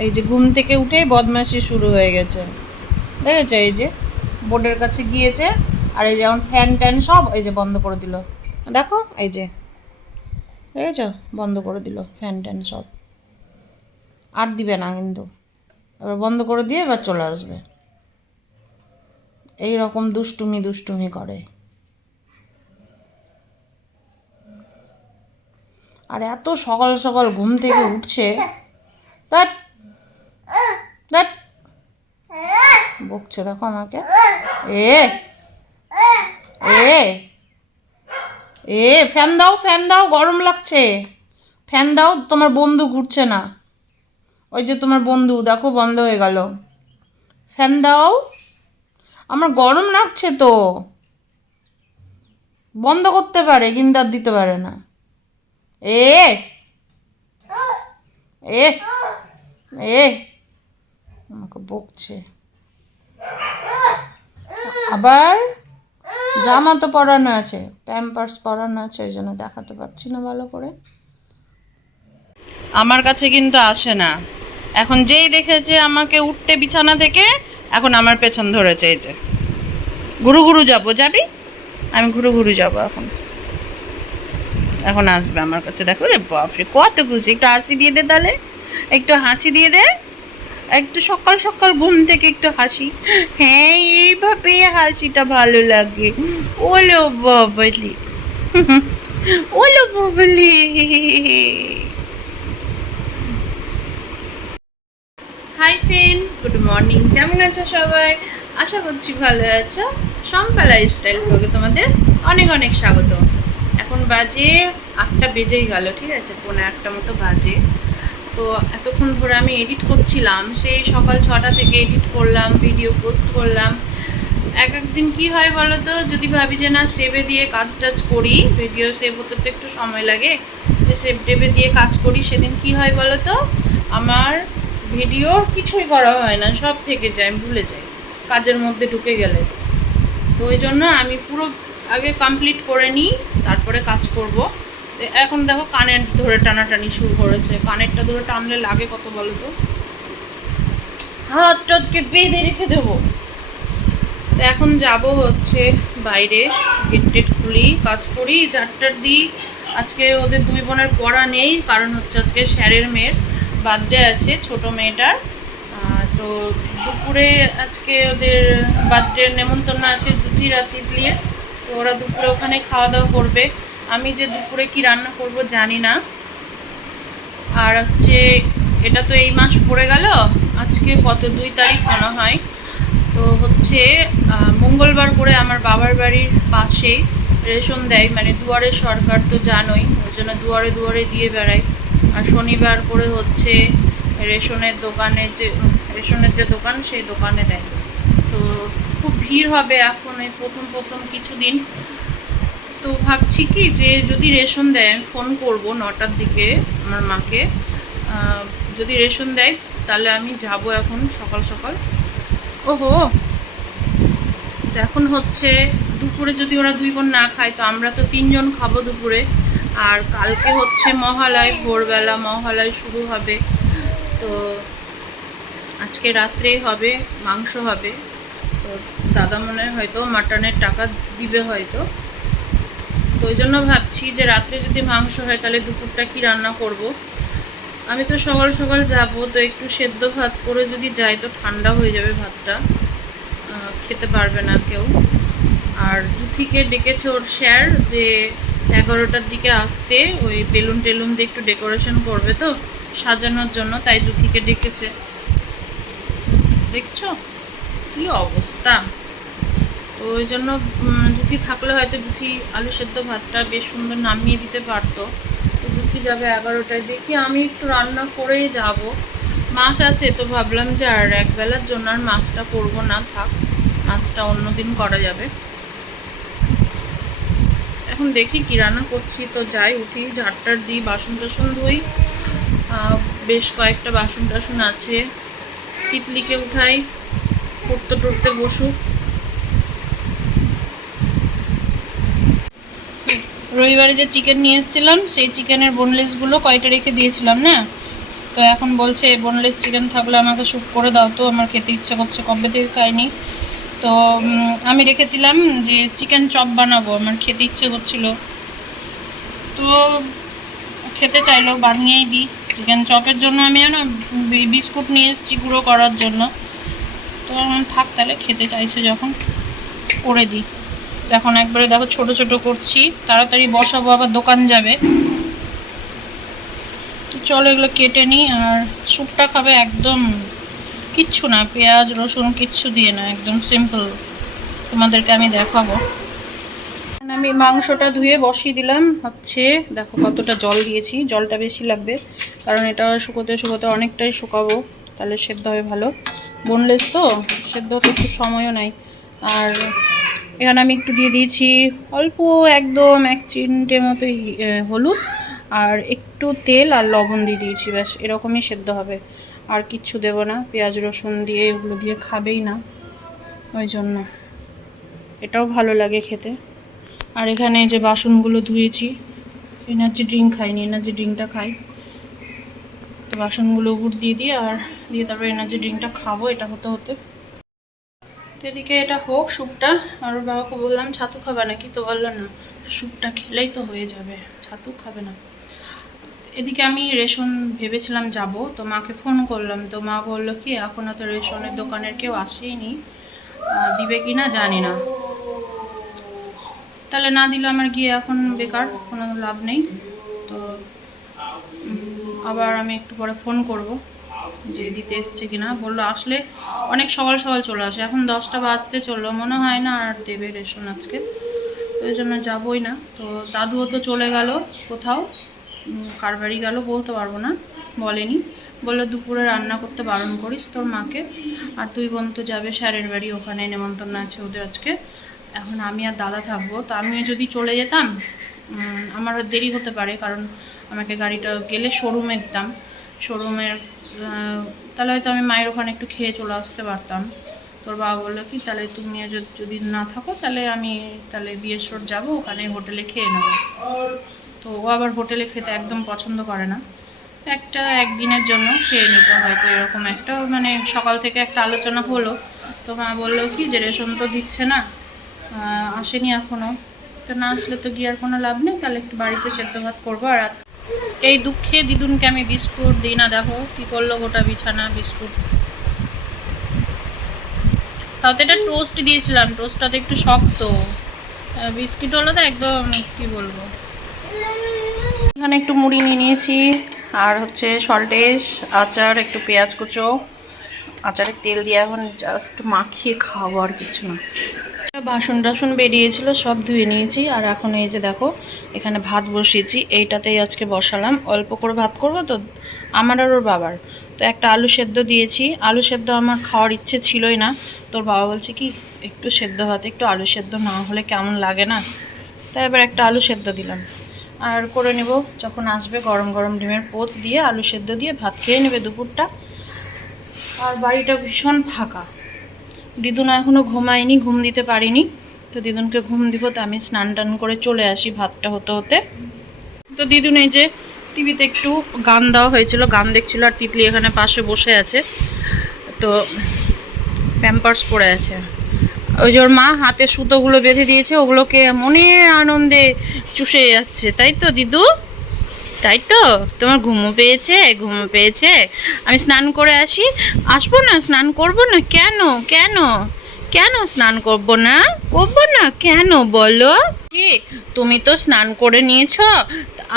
এই যে ঘুম থেকে উঠেই বদমাশি শুরু হয়ে গেছে। দেখেছ এই যে? বোর্ডের কাছে গিয়েছে আর এই যেমন ফ্যান ট্যান সব এই যে বন্ধ করে দিল। দেখো এই যে। দেখেছ? বন্ধ করে দিল ফ্যান ট্যান সব। আর দিবে না কিন্তু। এবার বন্ধ করে দিয়ে এবার চলে আসবে। এই রকম দুষ্টুমি দুষ্টুমি করে। আর এত সকাল সকাল ঘুম থেকে উঠছে। দ্যাট বকছে দেখো আমাকে। এ। এ। এ, ফ্যান দাও ফ্যান দাও, গরম লাগছে। ফ্যান দাও, তোমার বন্ধু ঘুরছে না। ওই যে তোমার বন্ধু, দেখো বন্ধ হয়ে গেল। ফ্যান দাও। আমার গরম লাগছে তো। বন্ধ করতে পারে, কিন্তু আর দিতে পারে না। এ। এ। এ। আমাকে বকছে। আবার জামা তো পরানো আছে প্যাম্পার্স পরানো আছে, ওই জন্য দেখাতে পারছি না ভালো করে। আমার কাছে কিন্তু আসে না। এখন যেই দেখেছে আমাকে উঠতে বিছানা থেকে, এখন আমার পেছন ধরেছে এই যে। ঘুরু ঘুরু যাব, যাবি? আমি ঘুরু ঘুরু যাব এখন। এখন আসবে আমার কাছে। দেখো রে বাপরে, কত খুশি। একটু হাসি দিয়ে দে তাহলে। একটু হাঁচি দিয়ে দে। একটু সকাল সকাল ঘুম থেকে একটু হাসি। হ্যাঁ এইভাবে হাসিটা ভালো লাগে। ওলো Babli. ওলো Babli. Hi friends good morning কেমন আছো সবাই? আশা করছি ভালো আছো। সম্পা লাইফস্টাইল ব্লগে তোমাদের অনেক অনেক স্বাগত। এখন বাজে আটটা বেজেই গেল, ঠিক আছে? পৌনে আটটা মতো বাজে। তো এতক্ষণ ধরে আমি এডিট করছিলাম, সেই সকাল ছটা থেকে এডিট করলাম ভিডিও পোস্ট করলাম। এক একদিন কি হয় বলো তো যদি ভাবি যে না সেভে দিয়ে কাজ টাজ করি ভিডিও সেভ হতে তো একটু সময় লাগে যে সেভ টেভে দিয়ে কাজ করি, সেদিন কি হয় বলো তো আমার ভিডিও কিছুই করা হয় না, সব থেকে যায় ভুলে যাই, কাজের মধ্যে ঢুকে গেলে। তো ওই জন্য আমি পুরো আগে কমপ্লিট করে নিই, তারপরে কাজ করব। এখন দেখো কানের ধরে টানাটানি শুরু করেছে। কানেরটা ধরে টানলে লাগে কত বলো তো হাত বেঁধে রেখে দেবো। এখন যাব হচ্ছে বাইরে গেট টেট খুলি, কাজ করি ঝাড়টার দিই। আজকে ওদের দুই বোনের পড়া নেই, কারণ হচ্ছে আজকে স্যারের মেয়ের বার্থডে আছে, ছোট মেয়েটার। তো দুপুরে আজকে ওদের বার্থডে নেমন্তন্ন আছে জুথির আর তিতলির। তো ওরা দুপুরে ওখানে খাওয়া দাওয়া করবে। আমি যে দুপুরে কি রান্না করব জানি না। আর হচ্ছে এটা তো এই মাস পড়ে গেল, আজকে কত দুই তারিখ মনে হয়। তো হচ্ছে মঙ্গলবার করে আমার বাবার বাড়ির পাশে রেশন দেয় মানে দুয়ারে সরকার তো জানোই, ওই জন্য দুয়ারে দুয়ারে দিয়ে বেড়ায়। আর শনিবার করে হচ্ছে রেশনের দোকানে যে, রেশনের যে দোকান সেই দোকানে দেয়। তো খুব ভিড় হবে এখন এই প্রথম প্রথম কিছুদিন। তো ভাবছি কি যে যদি রেশন দেয় ফোন করব নটার দিকে আমার মাকে। যদি রেশন দেয় তাহলে আমি যাব এখন সকাল সকাল। ওহো। এখন হচ্ছে দুপুরে যদি ওরা দুই বোন না খায় তো আমরা তো তিনজন খাব দুপুরে। আর কালকে হচ্ছে মহালয় ভোরবেলা মহালয় শুরু হবে। তো আজকে রাত্রেই হবে মাংস হবে। তো দাদা মনে হয় হয়তো মাটনের টাকা দিবে হয়তো। তো ওই জন্য ভাবছি যে রাত্রে যদি মাংস হয় তাহলে দুপুরটা কি রান্না করব? আমি তো সকাল সকাল যাব, তো একটু সেদ্ধ ভাত করে যদি যাই তো ঠান্ডা হয়ে যাবে ভাতটা। খেতে পারবে না কেউ। আর জুথিকে ডেকেছে ওর স্যার যে এগারোটার দিকে আসতে, ওই বেলুন টেলুন দিয়ে একটু ডেকোরেশন করবে তো সাজানোর জন্য, তাই জুথিকে ডেকেছে। দেখছ? কি অবস্থা? তো ওই জন্য জুথি থাকলে হয়তো জুথি আলু সেদ্ধ ভাতটা বেশ সুন্দর নামিয়ে দিতে পারতো। তো জুথি যাবে এগারোটায়। দেখি আমি একটু রান্না করেই যাব। মাছ আছে তো ভাবলাম যে আর এক বেলার জন্য আর মাছটা করব না, থাক, মাছটা অন্যদিন করা যাবে। এখন দেখি কি রান্না করছি। তো যাই, উঠি, ঝাড়টার দিই, বাসন টাসন ধুই। বেশ কয়েকটা বাসন টাসন আছে। তিতলিকে উঠাই, পড়তে টড়তে বসুক। রবিবারে যে চিকেন নিয়ে এসেছিলাম, সেই চিকেনের বোনলেসগুলো কয়টা রেখে দিয়েছিলাম, না? তো এখন বলছে বোনলেস চিকেন থাকলে আমাকে স্যুপ করে দাও তো, আমার খেতে ইচ্ছে করছে, কবে থেকে খাইনি? তো আমি রেখেছিলাম যে চিকেন চপ বানাবো, আমার খেতে ইচ্ছে করছিল। তো খেতে চাইলো, বানিয়েই দিই। চিকেন চপের জন্য আমি না বিস্কুট নিয়ে এসেছি গুঁড়ো করার জন্য। তো থাক তাহলে, খেতে চাইছে যখন, করে দিই। এখন একবারে দেখো ছোট ছোট করছি। তাড়াতাড়ি বসাবো, আবার দোকান যাবে। তো চলো এগুলো কেটে নিই, আর স্যুপটা খাবে একদম কিচ্ছু না, পেঁয়াজ, রসুন কিচ্ছু দিয়ে না, একদম সিম্পল তোমাদেরকে আমি দেখাবো। আমি মাংসটা ধুয়ে বসিয়ে দিলাম, হচ্ছে দেখো কতটা জল দিয়েছি, জলটা বেশি লাগবে, কারণ এটা শুকোতে শুকোতে অনেকটাই শুকাবো, তাহলে সেদ্ধ হবে ভালো। বোনলেস তো, সেদ্ধ হতে একটু সময়ও নাই। আর এখানে আমি একটু দিয়ে দিয়েছি অল্প একদম এক চিনটে মতো হলুদ আর একটু তেল আর লবণ দিয়ে দিয়েছি, ব্যাস, এরকমই সেদ্ধ হবে। আর কিচ্ছু দেবো না, পেঁয়াজ, রসুন দিয়ে এগুলো দিয়ে খাবেই না, ওই জন্য। এটাও ভালো লাগে খেতে। আর এখানে যে বাসনগুলো ধুয়েছি, এনার্জি ড্রিঙ্ক খাইনি, এনার্জি ড্রিঙ্কটা খাই। তো বাসনগুলো উপর দিয়ে দিই আর দিয়ে তারপর এনার্জি ড্রিঙ্কটা খাব, এটা হতে হতে। তো এদিকে এটা হোক স্যুপটা, আর বাবাকে বললাম, ছাতু খাবে নাকি? তো বলল, না, স্যুপটা খেলেই তো হয়ে যাবে, ছাতু খাবে না। এদিকে আমি রেশন ভেবেছিলাম যাব, তো মাকে ফোন করলাম। তো মা বলল, কি এখনও তো রেশনের দোকানের কেউ আসেইনি দিবে কি না জানি না। তাহলে না দিলে আমার গিয়ে এখন বেকার, কোনো লাভ নেই। তো আবার আমি একটু পরে ফোন করব। যে দিতে এসছে কিনা বলল, আসলে অনেক সকাল সকাল চলে আসে। এখন দশটা বাজতে চলল, মনে হয় না আর দেবে রেশন আজকে। তো ওই জন্য যাবই না। তো দাদুও তো চলে গেল কোথাও কার বাড়ি গেল বলতে পারব না, বলেনি। বলল, দুপুরে রান্না করতে বারণ করিস তোর মাকে। আর তুই বোন তো যাবে, স্যারের বাড়ি, ওখানে নেমন্তন্ন আছে ওদের আজকে। এখন আমি আর দাদা থাকব, তো আমিও যদি চলে যেতাম আমার দেরি হতে পারে, কারণ আমাকে গাড়িটা গেলে শোরুমে দিতাম। শোরুমের তাহলে হয়তো আমি মায়ের ওখানে একটু খেয়ে চলে আসতে পারতাম। তোর বাবা বলল কি, তাহলে তুমি যদি- না থাকো, তাহলে আমি, তাহলে বিয়ের রোড যাব, ওখানে হোটেলে খেয়ে নেব। তো ও আবার হোটেলে খেতে একদম পছন্দ করে না। একটা একদিনের জন্য খেয়ে নিতে হয়তো এরকম একটা মানে সকাল থেকে একটা আলোচনা হলো। তো মা বলল কি, যে রেশন তো দিচ্ছে না আসেনি এখনও তো না আসলে তো গিয়ে আর কোনো লাভ নেই, তাহলে একটু বাড়িতে সেদ্ধ ভাত করব আর আজ এই দুঃখে দিদুনকে আমি বিস্কুট দিই না, দেখো কি করল গোটা বিছানা বিস্কুট। তাতে এটা টোস্ট দিয়েছিলাম টোস্টটা তো একটু শক্ত। বিস্কুট বিস্কিট হলো তো একদম কি বলব। এখানে একটু মুড়ি নিয়ে নিয়েছি, আর হচ্ছে সল্টেস আচার, একটু পেঁয়াজ কুচো। আচারের তেল দিয়ে এখন জাস্ট মাখিয়ে খাব আর কিছু না। বাসন টাসন বেরিয়েছিল, সব ধুয়ে নিয়েছি। আর এখন এই যে দেখো, এখানে ভাত বসিয়েছি। এইটাতেই আজকে বসালাম। অল্প করে ভাত করব তো, আমার আর ওর বাবার। তো একটা আলু সেদ্ধ দিয়েছি। আলু সেদ্ধ আমার খাওয়ার ইচ্ছে ছিলই না। তোর বাবা বলছে কি, একটু সেদ্ধ ভাত একটু আলু সেদ্ধ না হলে কেমন লাগে না? তাই এবার একটা আলু সেদ্ধ দিলাম। আর করে নেব, যখন আসবে গরম গরম ডিমের পোচ দিয়ে আলু সেদ্ধ দিয়ে ভাত খেয়ে নেবে দুপুরটা। আর বাড়িটা ভীষণ ফাঁকা। দিদুন এখনও ঘুমায়নি, ঘুম দিতে পারিনি। তো দিদুনকে ঘুম দিব তো আমি স্নান টান করে চলে আসি ভাতটা হতে হতে। তো দিদুন এই যে টিভিতে একটু গান দেওয়া হয়েছিল, গান দেখছিল আর তিতলি এখানে পাশে বসে আছে। তো প্যাম্পার্স পরে আছে। ওই যে মা হাতে সুতোগুলো বেঁধে দিয়েছে, ওগুলোকে মনে আনন্দে চুষে যাচ্ছে, তাই তো দিদু? তাই তো? তোমার ঘুমো পেয়েছে ঘুমো পেয়েছে। আমি স্নান করে আসি। আসব না? স্নান করব না? কেন? কেন? কেন স্নান করব না? করব না? কেন? বলো। কি? তুমি তো স্নান করে নিয়েছো।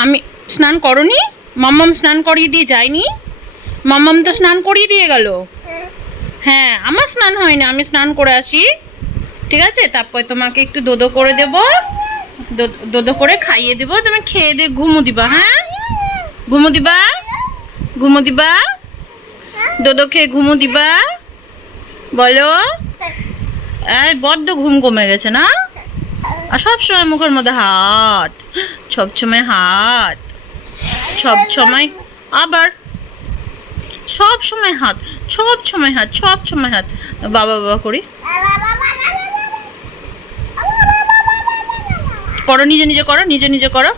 আমি স্নান করনি? মাম্মাম স্নান করিয়ে দিয়ে যায়নি? মাম্মাম তো স্নান করিয়ে দিয়ে গেল? হ্যাঁ আমার স্নান হয় না। আমি স্নান করে আসি। ঠিক আছে? তারপরে তোমাকে একটু দোদো করে দেবো। দোদো করে খাইয়ে দেবো। তুমি খেয়ে দিয়ে ঘুমো দিবা হ্যাঁ? ঘুমো দিবা? ঘুমো দিবা? খেয়ে ঘুমো দিবা? বলো? এই বড্ড ঘুম কমে গেছে না? আর সবসময় মুখের মধ্যে হাত সবসময় হাত সব সময় আবার সব সময় হাত সব সময় হাত সব সময় হাত বাবা বাবা করি। করো, নিজে নিজে করো, নিজে নিজে করো।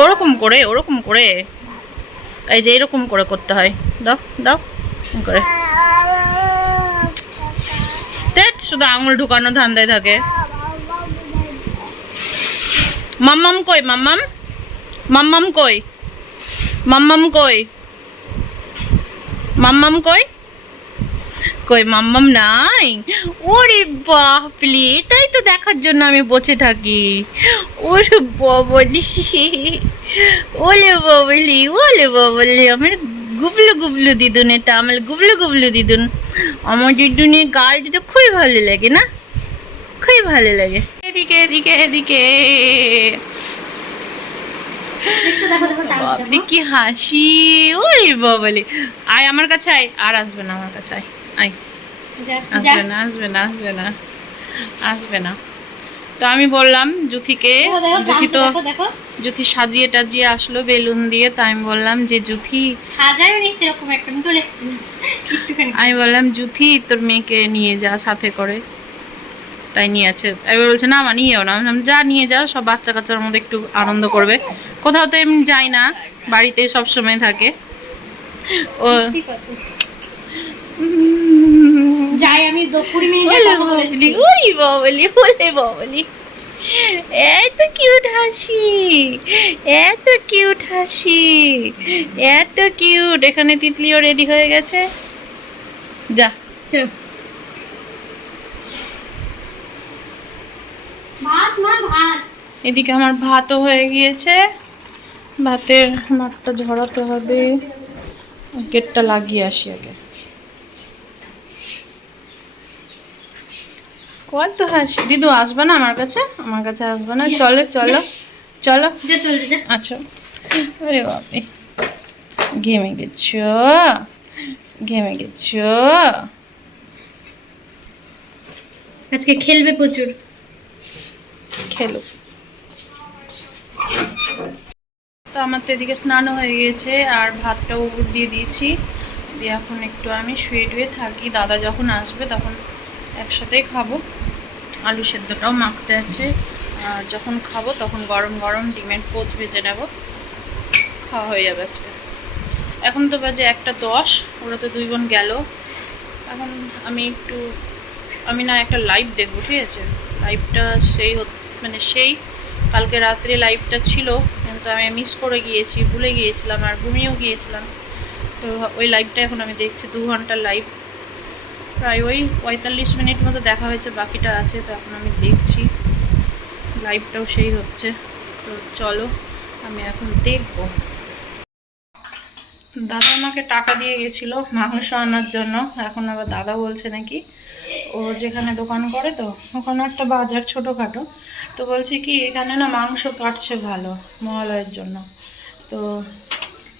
ওরকম করে ওরকম করে। এই যে এরকম করে করতে হয়। দাও দাও করে। তেট শুধু আঙুল ঢুকানো ধান্দায় থাকে। মাম্মাম কই, মাম্মাম? মাম্মাম কই? মাম্মাম কই? মাম্মাম কই? কই মাম্মাম নাই? ওরে বাপলি তাই তো দেখার জন্য আমি বসে থাকি। ওরে বাবলি ওলে বাবলি ওলে বাবলি আমার গুবলু গুবলু দিদুন এটা আমার গুবলু গুবলু দিদুন। আমার দিদুনের গাল দিতে খুবই ভালো লাগে না? খুবই ভালো লাগে। এদিকে এদিকে এদিকে। বাপরে কি হাসি। ওরে বাবলি আয় আমার কাছে আয় আর আসবে না আমার কাছে আয়। আয়। আসবে না আসবে না আসবে না আসবে না। তো আমি বললাম জুথিকে জুথি তো জুথি সাজিয়ে টাজিয়ে আসলো বেলুন দিয়ে তাই আমি বললাম যে জুথি সাজায় সেরকম একটা আমি চলে আমি বললাম জুথি তোর মেয়েকে নিয়ে যা সাথে করে। তাই নিয়ে আছে। এবার বলছে না আমার নিয়েও না। যা নিয়ে যা সব বাচ্চা কাচ্চার মধ্যে একটু আনন্দ করবে। কোথাও তো এমনি যাই না বাড়িতে সব সময় থাকে। ও যাই আমি দো- কুড়ি মিনিট ওলে বাবলি ওরে বাবলি এত কিউট হাসি এত কিউট হাসি এত কিউট এখানে তিতলিও রেডি হয়ে গেছে। যা। ভাত মা ভাত। এদিকে আমার ভাতও হয়ে গিয়েছে। ভাতের মাঠটা ঝরাতে হবে। গেটটা লাগিয়ে আসি আগে। কত হাসি দিদু আসবে না আমার কাছে? আমার কাছে আসবে না। চলো চলো চলো। আচ্ছা। আরে বাপরে। ঘেমে গেছ? ঘেমে গেছ? আজকে খেলবে প্রচুর। খেলো। তো আমার তো এদিকে স্নানও হয়ে গেছে আর ভাতটাও উপর দিয়ে দিয়েছি। দিয়ে এখন একটু আমি শুয়ে টুয়ে থাকি। দাদা যখন আসবে তখন একসাথেই খাব। আলু সেদ্ধটাও মাখতে আছে। যখন খাব তখন গরম গরম ডিমের পোচ ভেজে নেব। খাওয়া হয়ে যাবে এখন তো বাজে একটা দশ, ওরা তো দুই বোন গেল। এখন আমি একটু, আমি না একটা লাইভ দেখব, ঠিক আছে? লাইভটা সেই মানে সেই কালকে রাত্রে লাইভটা ছিল, কিন্তু আমি মিস করে গিয়েছি, ভুলে গিয়েছিলাম আর ঘুমিয়েও গিয়েছিলাম। তো ওই লাইভটা এখন আমি দেখছি, দু ঘণ্টার লাইভ প্রায় ওই পঁয়তাল্লিশ মিনিট মতো দেখা হয়েছে, বাকিটা আছে, তো এখন আমি দেখছি। লাইভটাও সেই হচ্ছে। তো চলো, আমি এখন দেখব। দাদা আমাকে টাকা দিয়ে গেছিল মাংস আনার জন্য। এখন আবার দাদা বলছে নাকি, ও যেখানে দোকান করে তো, ওখানে একটা বাজার ছোটোখাটো। তো বলছি কি, এখানে না মাংস কাটছে ভালো মহালয়ের জন্য। তো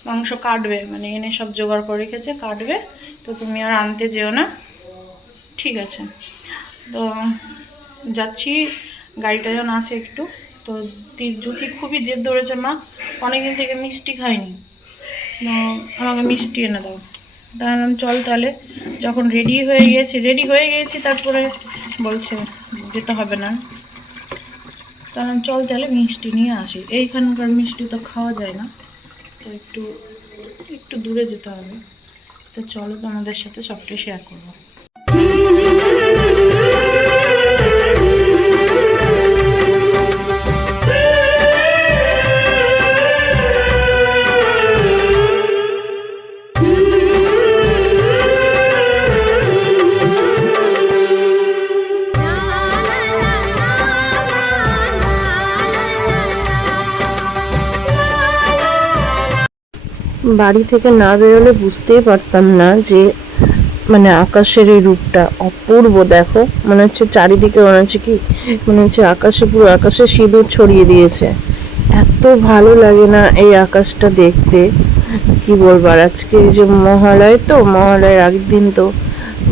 মাংস কাটবে মানে এনে সব জোগাড় করে রেখেছে, কাটবে। তো তুমি আর আনতে যেও না। ঠিক আছে। তো যাচ্ছি গাড়িটা যখন আছে একটু। তো জুথি খুবই জেদ ধরেছে, মা, অনেকদিন থেকে মিষ্টি খাইনি। আমাকে মিষ্টি এনে দাও। দাঁড়ালাম চল তাহলে। যখন রেডি হয়ে গিয়েছি রেডি হয়ে গিয়েছি তারপরে বলছে যেতে হবে না। তাহলে চল তাহলে মিষ্টি নিয়ে আসি। এইখানকার মিষ্টি তো খাওয়া যায় না। তো একটু একটু দূরে যেতে হবে। তো চলো তোমাদের সাথে সবটাই শেয়ার করব। বাড়ি থেকে না বেরোলে বুঝতেই পারতাম না যে মানে আকাশের এই রূপটা অপূর্ব, দেখো। মনে হচ্ছে চারিদিকে মনে হচ্ছে কি, মনে হচ্ছে আকাশে পুরো আকাশে সিঁদুর ছড়িয়ে দিয়েছে। এত ভালো লাগে না এই আকাশটা দেখতে। কি বলব, আর আজকে এই যে মহালয় তো, মহালয়ের আগের দিন তো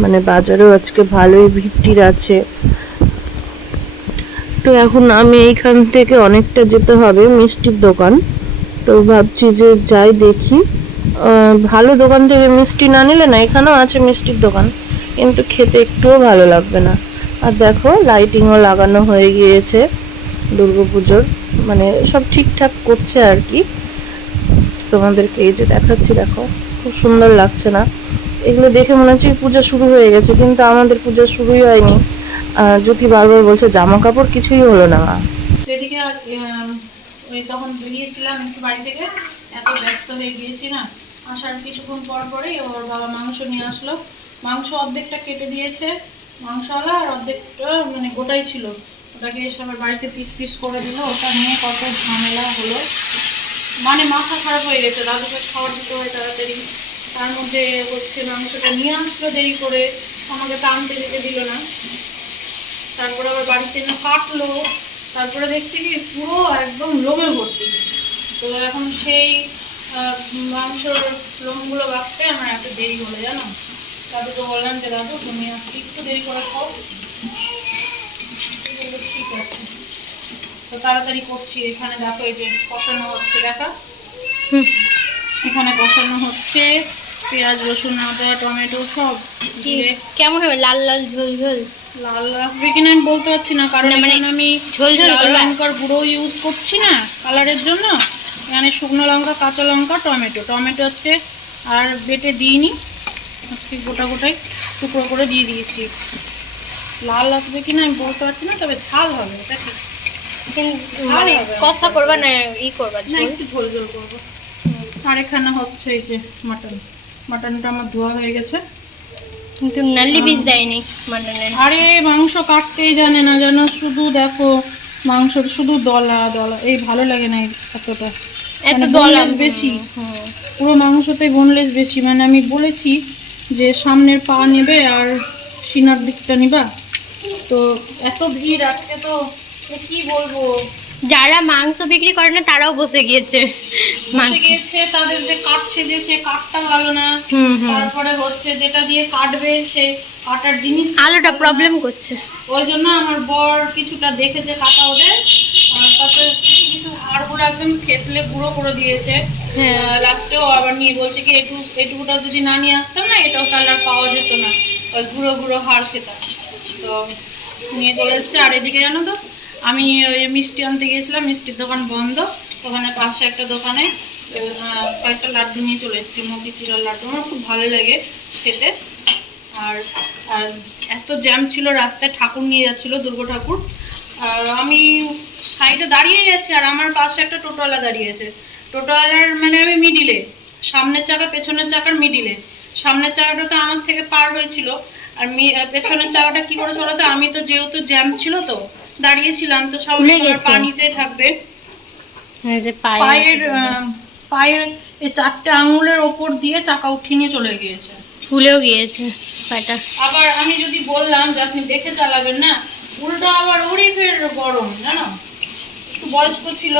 মানে বাজারেও আজকে ভালোই ভিড় আছে। তো এখন আমি এইখান থেকে অনেকটা যেতে হবে মিষ্টির দোকান। তো ভাবছি যে যাই দেখি। ভালো দোকান থেকে মিষ্টি না নিলে না এখানেও আছে মিষ্টির দোকান কিন্তু খেতে একটুও ভালো লাগবে না। আর দেখো লাইটিংও লাগানো হয়ে গিয়েছে দুর্গাপুজোর মানে সব ঠিকঠাক করছে আর কি। তোমাদেরকে এই যে দেখাচ্ছি দেখো খুব সুন্দর লাগছে না। এগুলো দেখে মনে হচ্ছে পূজা শুরু হয়ে গেছে কিন্তু আমাদের পূজা শুরুই হয়নি। জ্যোতি বারবার বলছে জামা কাপড় কিছুই হলো না আহ, ওই তখন বেরিয়েছিলাম একটু বাড়ি থেকে। এত ব্যস্ত হয়ে গিয়েছি না। আসার কিছুক্ষণ পর পরেই ওর বাবা মাংস নিয়ে আসলো। মাংস অর্ধেকটা কেটে দিয়েছে মাংসওয়ালা আর অর্ধেকটা মানে গোটাই ছিল। ওটাকে এসে আবার বাড়িতে পিস পিস করে দিল। ওটা নিয়ে কত ঝামেলা হলো। মানে মাথা খারাপ হয়ে গেছে। দাদুকে খাবার দিতে হয় তাড়াতাড়ি। তার মধ্যে হচ্ছে মাংসটা নিয়ে আসলো দেরি করে। আমাকে টানতে দিতে দিল না। তারপর আবার বাড়িতে এনে কাটলো। তারপরে দেখছি কি পুরো একদম লোমে ভর্তি। তো এখন সেই মাংসর লোমগুলো বাঁচতে আমার এত দেরি হলো জানো? দাদুকে বললাম যে দাদু তুমি আজকে একটু দেরি করে খাও। ঠিক আছে। তো তাড়াতাড়ি করছি এখানে দেখো এই যে কষানো হচ্ছে দেখা? হুম। এখানে কষানো হচ্ছে পেঁয়াজ রসুন আদা টমেটো সব। কেমন হবে? লাল লাল ঝোল ঝোল? লাল আসবে কিনা আমি বলতে পারছি না কারণ মানে আমি লাল লঙ্কার গুঁড়ো ইউজ করছি না কালারের জন্য। এখানে শুকনো লঙ্কা কাঁচা লঙ্কা টমেটো। টমেটো আজকে আর বেটে দিইনি। আজকে গোটা গোটাই টুকরো করে দিয়ে দিয়েছি। লাল আসবে কিনা আমি বলতে পারছি না তবে ঝাল হবে এটা ঠিক। মানে কষা করবা না ই করবা না ঝোল? একটু ঝোল ঝোল করব। আর এখানে হচ্ছে এই যে মাটন। মাটনটা আমার ধোয়া হয়ে গেছে। কিন্তু নাল্লি বীজ দেয়নি মাটনের আরে মাংস কাটতেই জানে না যেন শুধু দেখো মাংসর শুধু দলা দলা। এই ভালো লাগে না এতটা। এত মানে দলা। বেশি। পুরো মাংসতে বোনলেস বেশি। মানে আমি বলেছি যে সামনের পা নেবে আর সিনার দিকটা নিবা। তো এত ভিড় আজকে তো কি বলব? যারা মাংস বিক্রি করে না তারাও বসে গিয়েছে। বসে গিয়েছে তাদের যে কাটছে যে সে কাঠটা ভালো না। তারপরে হচ্ছে যেটা দিয়ে কাটবে সে কাটার জিনিস আলোটা প্রবলেম করছে। ওই জন্য আমার বর কিছুটা দেখেছে কাটা ওদের। তারপরে কিছু কিছু হাড়গুলো একদম থেতলে গুঁড়ো করে দিয়েছে। হ্যাঁ। লাস্টেও আবার নিয়ে বলছে কি এটু এটুকুটা যদি না নিয়ে আসতাম না এটাও পাওয়া যেত না। ওই গুঁড়ো গুঁড়ো হাড় খেতাম। তো নিয়ে চলে এসছে। আর এদিকে জানো তো আমি ওই মিষ্টি আনতে গিয়েছিলাম, মিষ্টির দোকান বন্ধ। ওখানে পাশে একটা দোকানে কয়েকটা লাড্ডু নিয়ে চলে এসেছি মতিচুরার লাড্ডু। আমার খুব ভালো লাগে খেতে। আর আর এত জ্যাম ছিল রাস্তায়, ঠাকুর নিয়ে যাচ্ছিল, দুর্গা ঠাকুর। আর আমি সাইডে দাঁড়িয়ে গেছি, আর আমার পাশে একটা টোটোওয়ালা দাঁড়িয়ে আছে। টোটোওয়ালার মানে আমি মিডিলে, সামনের চাকা, পেছনের চাকার মিডিলে। সামনের চাকাটা তো আমার থেকে পার হয়েছিল। আর পেছনের চাকাটা কি করে চলাতে, আমি তো যেহেতু জ্যাম ছিল তো দাঁড়িয়েছিলাম তো সব পা নিচেই থাকবে। পায়ের পায়ের এই চারটে আঙুলের ওপর দিয়ে চাকা উঠিয়ে নিয়ে চলে গিয়েছে। ফুলেও গিয়েছে পাটা। আবার আমি যদি বললাম যে আপনি দেখে চালাবেন না উল্টো আবার ওরই ফের গরম জানো? একটু বয়স্ক ছিল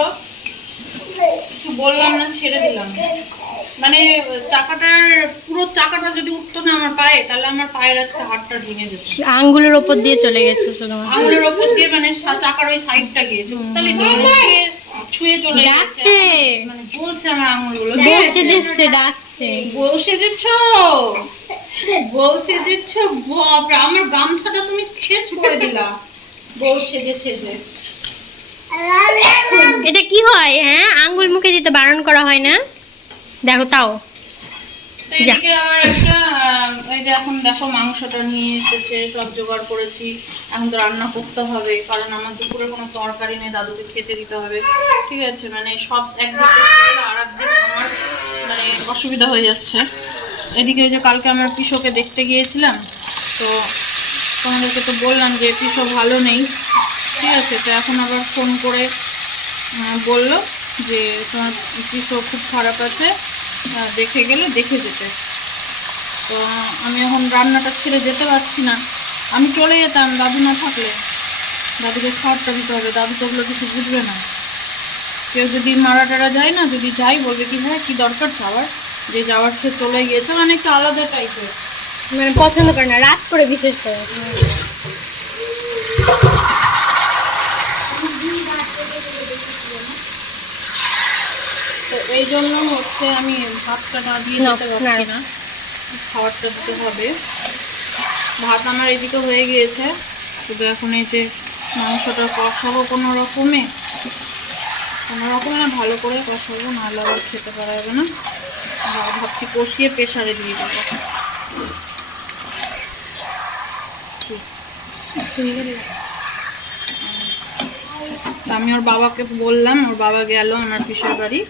কিছু বললাম না ছেড়ে দিলাম। মানে চাকাটার পুরো চাকাটা যদি উঠতো না আমার পায়ে তাহলে আমার পায়ের আজকে হাড়টা ভেঙে যেত। আঙ্গুলের ওপর দিয়ে চলে গেছে শুধুমাত্র আঙুলের ওপর দিয়ে মানে চাকার ওই সাইডটা গিয়েছে বুঝতে ছুঁয়ে- চলে মানে জ্বলছে আমার আঙুলগুলো বউ সেজেছে ডাকছে। বউ সেজেছ? বউ সেজেছ? বাপরে আমার গামছাটা তুমি ছেচ করে দিলা। বউ সেজে সেজে এটা কি হয় হ্যাঁ? আঙ্গুল মুখে দিতে বারণ করা হয় না? দেখো তাও। এদিকে আবার একটা এই যে এখন দেখো মাংসটা নিয়ে এসেছে সব জোগাড় করেছি। এখন তো রান্না করতে হবে কারণ আমার দুপুরে কোনো তরকারি নেই দাদুকে খেতে দিতে হবে। ঠিক আছে মানে সব একদিক আর আমার মানে অসুবিধা হয়ে যাচ্ছে। এদিকে ওই যে কালকে আমার পিসোকে দেখতে গিয়েছিলাম তো তোমাদেরকে তো বললাম যে পিসো ভালো নেই। ঠিক আছে তো এখন আবার ফোন করে বলল যে তোমার পিসো খুব খারাপ আছে। দেখে গেলে দেখে যেতে। তো আমি এখন রান্নাটা ছেড়ে যেতে পারছি না। আমি চলে যেতাম দাদু না থাকলে। দাদুকে খাবারটা দিতে হবে। দাদু তো ওগুলো কিছু বুঝবে না। কেউ যদি মারা টারা যায় না যদি যাই বলবে কি হ্যাঁ কি দরকার যাওয়ার? যে যাওয়ার সে চলে গিয়েছে মানে একটু আলাদা টাইপের মানে পছন্দ করে না রাত করে বিশেষ করে। তো এই জন্য হচ্ছে আমি ভাতটা না দিয়ে না, পারছি না। খাবারটা দিতে হবে। ভাত আমার এদিকে হয়ে গিয়েছে। শুধু এখন এই যে মাংসটা কষাবো কোনো রকমে। কোনো রকমে না ভালো করে কষাবো নাহলে আবার খেতে পারা যাবে না। ভাবছি কষিয়ে প্রেশারে দিয়ে দেবো। তা আমি ওর বাবাকে বললাম ওর বাবা গেল আমার পিসির বাড়ি।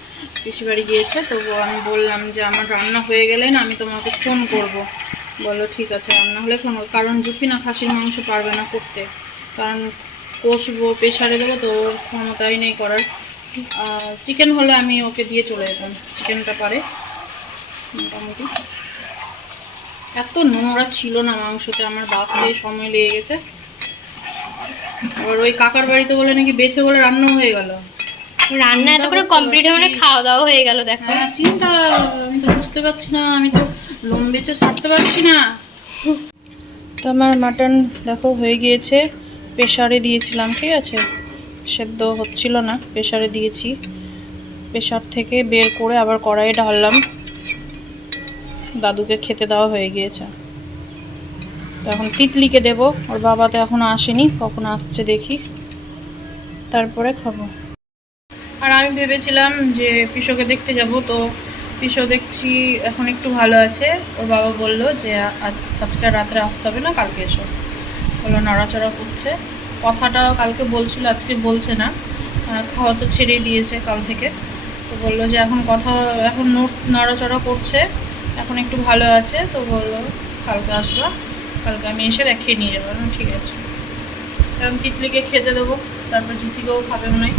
পিসির বাড়ি গিয়েছে তো আমি বললাম যে আমার রান্না হয়ে গেলে না আমি তোমাকে ফোন করব। বলো ঠিক আছে, রান্না হলে ফোন কারণ জুফি না খাসির মাংস পারবে না করতে। কারণ কষবো প্রেশারে দেবো তো ক্ষমতাই নেই করার। চিকেন হলে আমি ওকে দিয়ে চলে যেতাম, চিকেনটা পারে। মোটামুটি। এত নোংরা ছিল না মাংসতে আমার বাঁচতে সময় লেগে গেছে। আবার ওই কাকার বাড়িতে বলে নাকি বেছে বলে রান্না হয়ে গেল। রান্না এত করে কমপ্লিট হয়ে মানে খাওয়া দাওয়া হয়ে গেল দেখো। হ্যাঁ চিন্তা আমি তো বুঝতে পারছি না আমি তো লোম বেচে সারতে পারছি না। তো আমার মাটন দেখো হয়ে গিয়েছে। প্রেশারে দিয়েছিলাম ঠিক আছে? সেদ্ধ হচ্ছিল না প্রেশারে দিয়েছি। প্রেশার থেকে বের করে আবার কড়াইয়ে ঢাললাম। দাদুকে খেতে দেওয়া হয়ে গিয়েছে। তো এখন তিতলিকে দেব ওর বাবা তো এখনও আসেনি কখন আসছে দেখি। তারপরে খাব। আর আমি ভেবেছিলাম যে পিসোকে দেখতে যাব, তো পিসো দেখছি এখন একটু ভালো আছে। ওর বাবা বলল যে, আজ- আজকে রাত্রে আসতে হবে না, কালকে এসো। বলল, নড়াচড়া করছে। কথাটা কালকে বলছিল, আজকে বলছে না। খাওয়া তো ছেড়েই দিয়েছে কাল থেকে। তো বলল যে, এখন কথা, এখন নড়- নড়াচড়া করছে, এখন একটু ভালো আছে। তো বলল, কালকে আসবা, কালকে আমি এসে দেখিয়ে নিয়ে যাব। ঠিক আছে। কারণ তিতলিকে খেতে দেবো, তারপর জুতিকেও খাবে হয়।